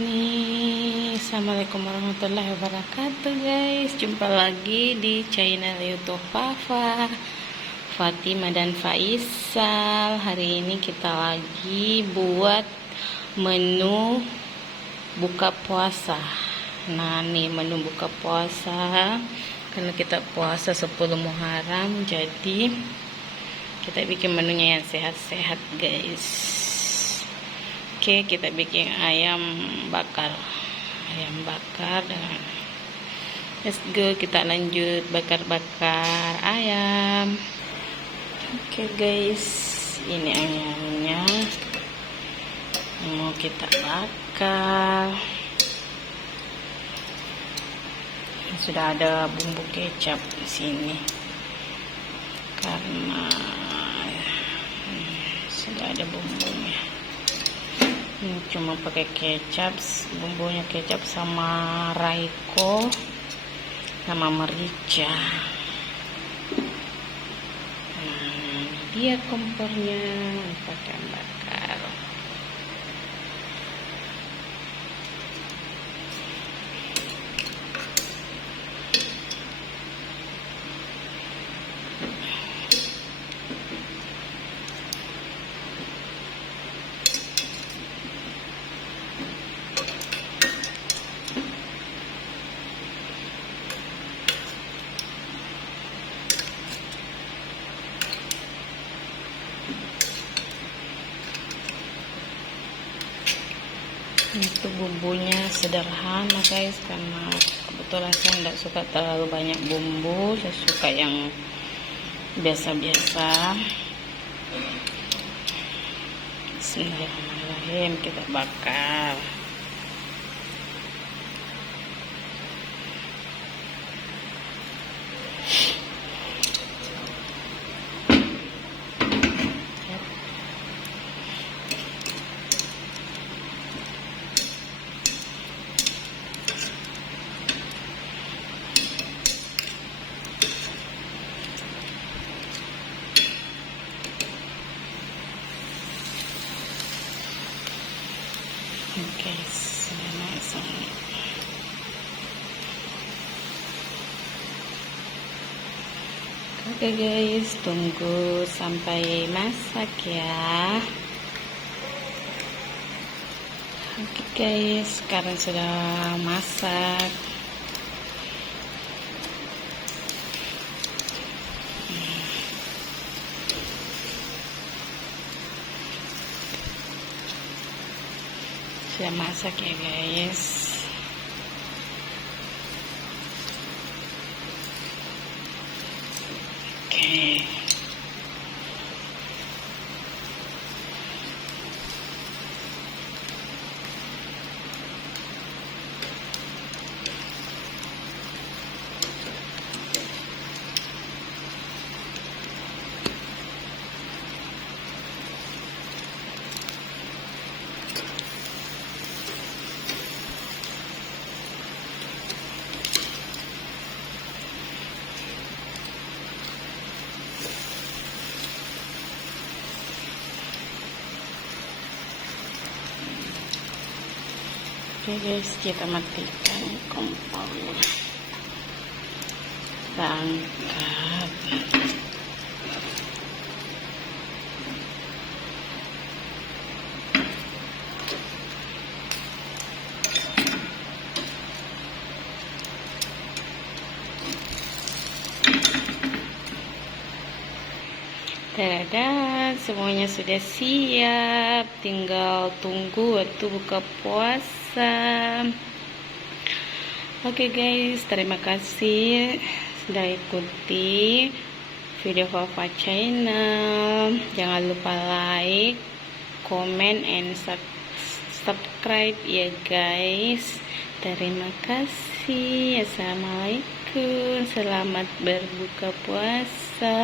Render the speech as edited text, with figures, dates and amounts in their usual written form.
Nih, assalamualaikum warahmatullahi wabarakatuh guys. Jumpa lagi di channel YouTube Fatima dan Faisal. Hari ini kita lagi buat menu buka puasa. Nah, nih menu buka puasa. Karena kita puasa 10 Muharram, jadi kita bikin menunya yang sehat-sehat guys. Oke, kita bikin ayam bakar dan let's go, kita lanjut bakar ayam. Oke guys, ini ayamnya mau kita bakar. Sudah ada bumbu kecap di sini karena sudah ada bumbunya. Ini cuma pakai kecap, bumbunya kecap sama raiko sama merica. Nah, ini dia kompornya, pakai bakar. Itu bumbunya sederhana guys, karena kebetulan saya tidak suka terlalu banyak bumbu, saya suka yang biasa-biasa. Bismillahirrahmanirrahim, kita bakar. Oke, Oke guys, tunggu sampai masak ya. Oke guys, sekarang sudah masak. Sudah masak ya guys. Oke. Oke guys, kita matikan kompor, angkat. Dadah, semuanya sudah siap, tinggal tunggu waktu buka puasa. Oke guys, terima kasih sudah ikuti video Fafa channel. Jangan lupa like, comment, and subscribe ya guys. Terima kasih. Assalamualaikum, selamat berbuka puasa.